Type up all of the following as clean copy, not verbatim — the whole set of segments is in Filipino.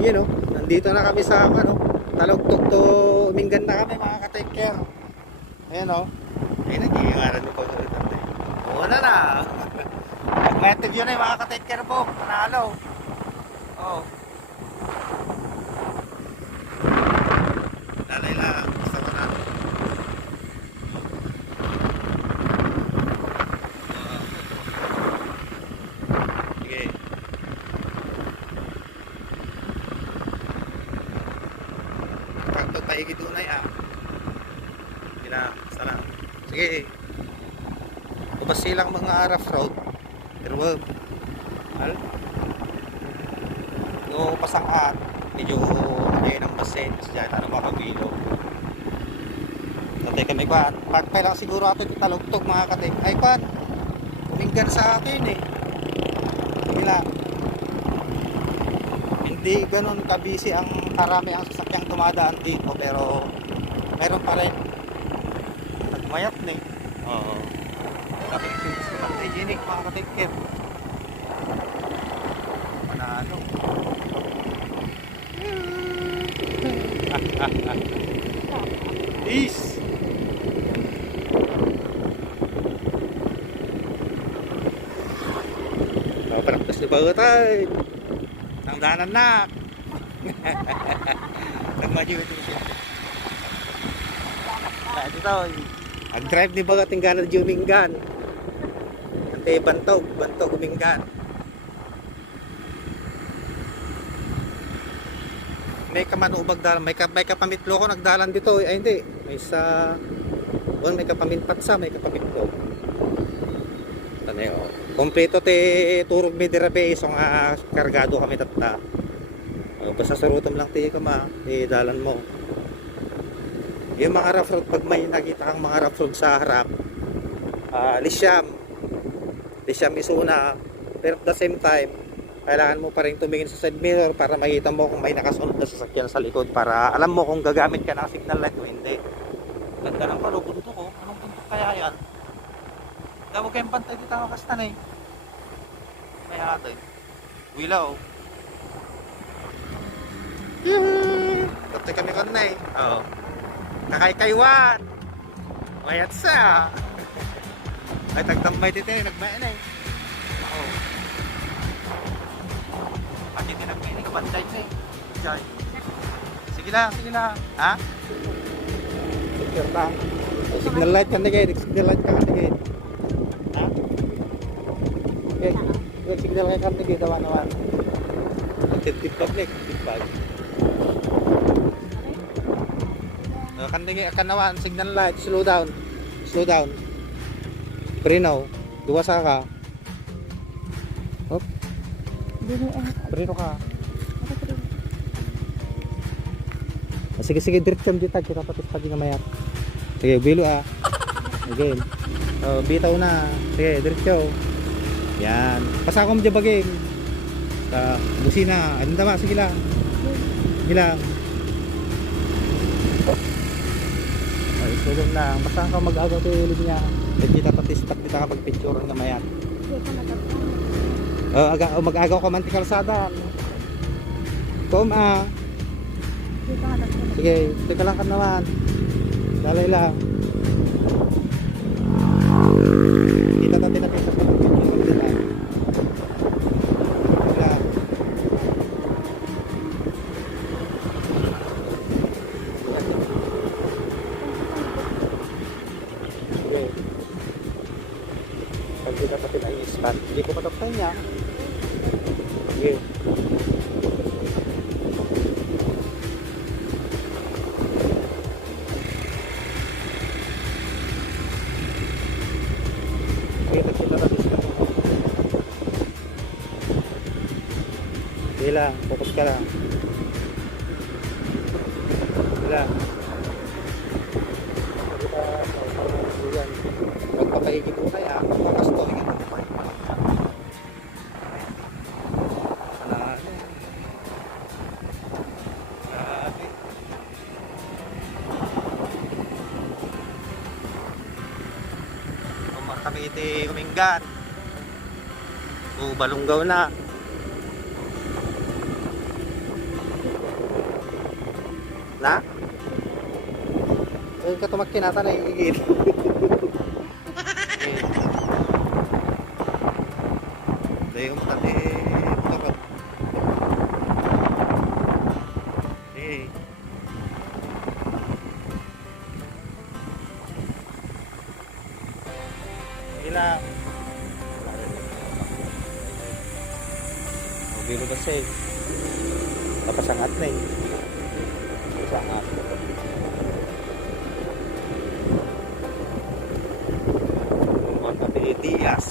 Yun o, nandito na kami sa ano, Talugtog to Mingan na kami mga ka-take care. Ayan o. Ayun, nag-iingaran ni Paul Ritan. Una na. Nag-method yun eh mga ka-take care po. Panalo. Oo. Lalay lang. Gusto ko na. Sige. Pagtog paigi tunay ah. Hindi na. Sana. Sige. Ubas silang mga rough road. Pero wag. Hal? No, pasang at. Medyo ayun ang basen. Kasi dyan, ano makabilo. Tatay kami kwan. Pagpay lang siguro ato yung Talugtog mga katay. Ay kwan. Kuminggan sa atin eh. Sige lang. Hindi ganun kabisi ang karami ang sasakyang dumadaan dito. Pero meron pa rin. Nagmayat na eh. Oo. Kapag hygienic mga ka-take care. Panalo. Peace. Paraktas ni Bagotay. Nangdanan na. Nagmadyo ito siya. Ito. Ang drive ni Bagot yung gana Jumingan. Ante bantog Jumingan. May kamanubag dalan, may kapamitlo ko nagdalan dito. Ay hindi, may sa may kapaminpatsa, may kapamitlo. Tanay oh. Kompleto te turog mi dirabe so nga kargado kami tatta. Basta sarutom lang ti kama, dalan mo. Yung mga rough road, pag may nakita kang mga rough road sa harap, Lisyam isuna, pero at the same time kailangan mo pa rin tumingin sa side mirror para makita mo kung may nakasunod na sasakyan sa likod, para alam mo kung gagamit ka ng signal light o hindi. Ganda ng palubunto ko, anong buntok kaya yan? Huwag kayong pantay dito ang kastan eh. May natin wilaw. Tapos kami kan na eh. Oo. Kakaykaywan. Mayat sa. Ay tagtambay dito eh. Nagmaya na eh. Oo. Pati din nagmaya na. Kabanday na eh. Jai. Sige lang. Ha? Secure lang. Signal light kan digay. Signal light kan digay. Ha? Okay. Signal light kan digay. Dawan-dawan. Tip public. Tip kan naman signal light, slow down preno duwa sa ka hop preno ka sige diretso dito kita tapos pag ngamayat sige bilo again bitaw na sige diretso yan pasakom dyan bagay sa busina ano tama sige lang sulong lang, basta ka mag-agaw to yung niya. Hindi kita patistak dito kapag picturean nga mayan. Mag-agaw ka man ti kalsada. Sige, teka lang ka naman. Dalay lang. Kita natin sa pag-picturean dito. Pag di dapatin ay spot, hindi ko patapay niya. Sige. Kita tapos ka. Sige lang, fokus ka lang. Sige lang. Magpapaigit ko kaya magpakasto hingin mo pa kami iti Kuminggan balunggaw na Na? Eh, katumak kinasa na higit. Dahil yung tati, tukot. Eh. Ilang. Bilo kasi. Papasangat na eh. Papasangat. Mga kapili Diaz.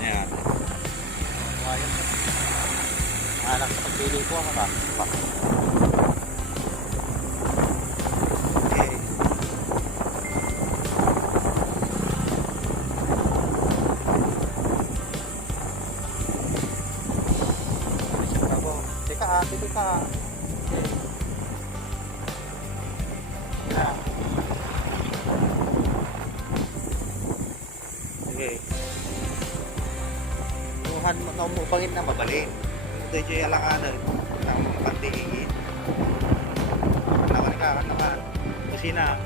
Ayan. Anak sa pagpili ko ako ka. Pili ka. Okay. Tuhan mo umupangin na mabalin. Ito yung alanganan. Ang pantingin. Naman ka, naman. Kusina.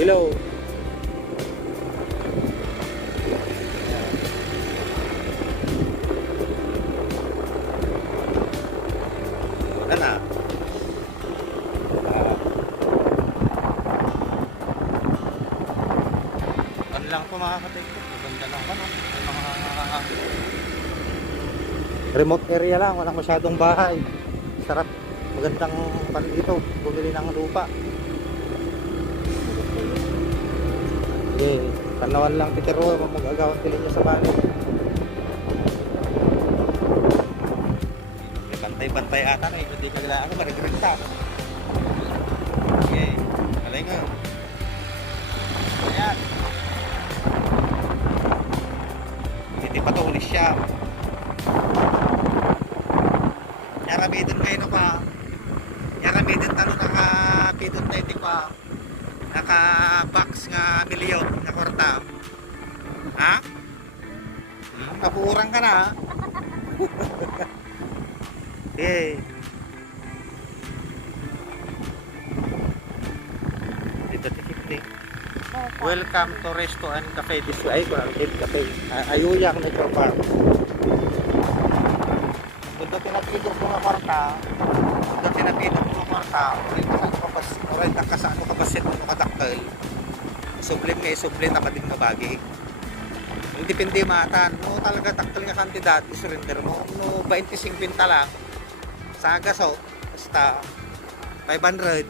Hello. Na ano lang po mga katekot, maganda lang pa no? May mga remote area lang, walang masyadong bahay, sarap, magandang pan dito, bumili ng lupa. Tanawan lang titiro, mag-agawan tilin niya sa bali. Bantay-bantay ata na eh, hindi ka nila ako marigrinta. Okay, alay nga. Ayan. Hindi pa to ulis siya. Yaramidon kayo na pa. Yaramidon talo naka-pidon tayo di pa. Naka-box nga milyon na kwarta. Ha? Napuurang ka na ha? Okay. Dito 50. Welcome to Resto and Cafe this way. Cafe. Ayuyang Nature Park. Dito pinapidok mga kwarta. Dito pinapidok mga kwarta. Oray ka sa ano kapasit mo kadaktal. Sublim nga sublim na kading mabagi. Depende matan. No talaga taktal nga kandidat surrender mo. No 25 lang. Sa gaso, basta 500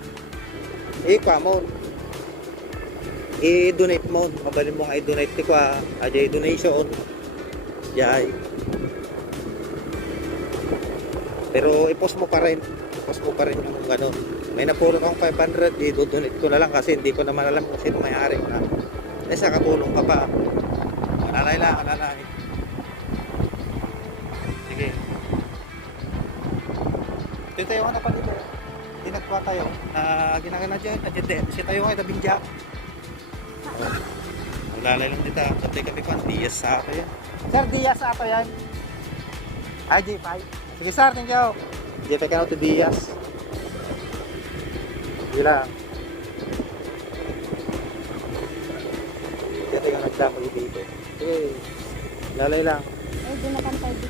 ika mo i-donate mo, mabalin mo nga i-donate ko ajay donation jay, pero i-post mo pa rin yung gano'n. May napulong akong 500 i-donate ko na lang kasi hindi ko naman alam kung sino may-ari na sa katulong ka pa, alalay lang, alalay. Sige, tayo ka na pa dito. Hindi nagkuha tayo. Ginagana dyan. Si tayo kayo tabingja. Ulalay lang dito. Tatay kami pa. Diaz sa ato yan. Sir, Diaz sa ato yan. Ay, J5. Sige sir, thank you. J5 ka na ito Diaz. Sige lang. Dito yung nagdamo dito. Sige. Lalay lang. Ay, di na kantay dito.